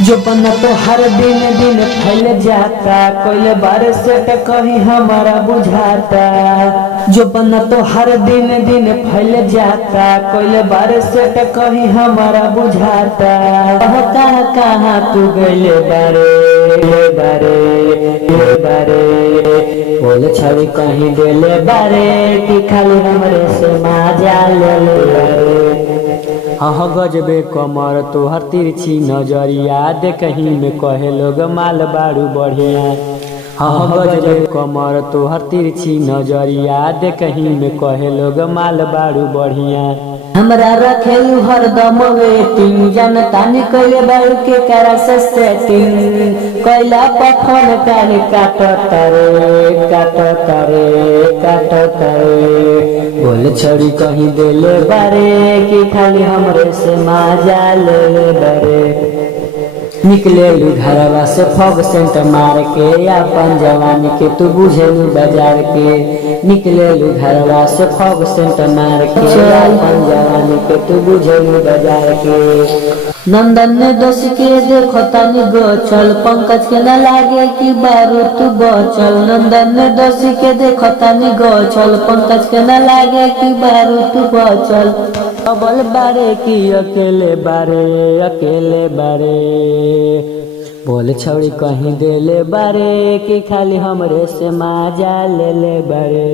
जो बना तो हर दिन दिन फैल जाता, कोई बार से कहीं हमारा बुझाता। जो बना तो हर दिन दिन फैल जाता, कोई बार से कहीं हमारा बुझाता। कहाँ कहाँ तू गइले बारे बारे बोल छवि कहीं देले बारे कि खाली हमरे से मजा ले बारे। हाँ गजबे कमर तोहर तिरछी नजरिया दे कहीं में कहे लोग माल बारू बढ़िया। हाँ गजबे कमर तोहर तिरछी नजरिया दे कहीं में कहे लोग माल बारू बढ़िया। हमरा रखेलू हरदम वेटिंग, जनता निकले बारू के करा से सेटिंग। कोयला पफन काले काट तारे बोल छोड़ी कहीं देले बारे कि खाली हमरे से मजा ले बारे। निकले लू घरवा से फॉग सेंट मार के, अपन जवानी के तू बुझेलू बाजार के। निकले लू घरवा से फॉग सेंट मार के, अपन जवानी के तू बुझेलू बाजार के। नंदन ने दोष के देखो तनी गोचल, पंकज के न लागे कि बारू तू बचल। नंदन ने दोष के देखो तनी गोचल, पंकज के न लागे कि बारू तू बचल। अबल बारे की अकेले बारे बोल छौड़ी कहीं देले बारे कि खाली हमरे से मजा ले बारे।